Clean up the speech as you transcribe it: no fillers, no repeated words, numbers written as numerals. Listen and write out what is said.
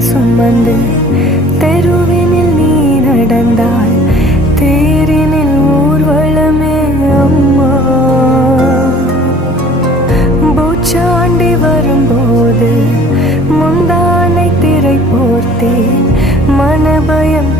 சுமந்து தெருவினில் நீ நடந்தால் தேரினில் ஊர்வலமே அம்மா. பூச்சாண்டி வரும்போது முந்தானை திரை போர்த்தேன் மனபயம்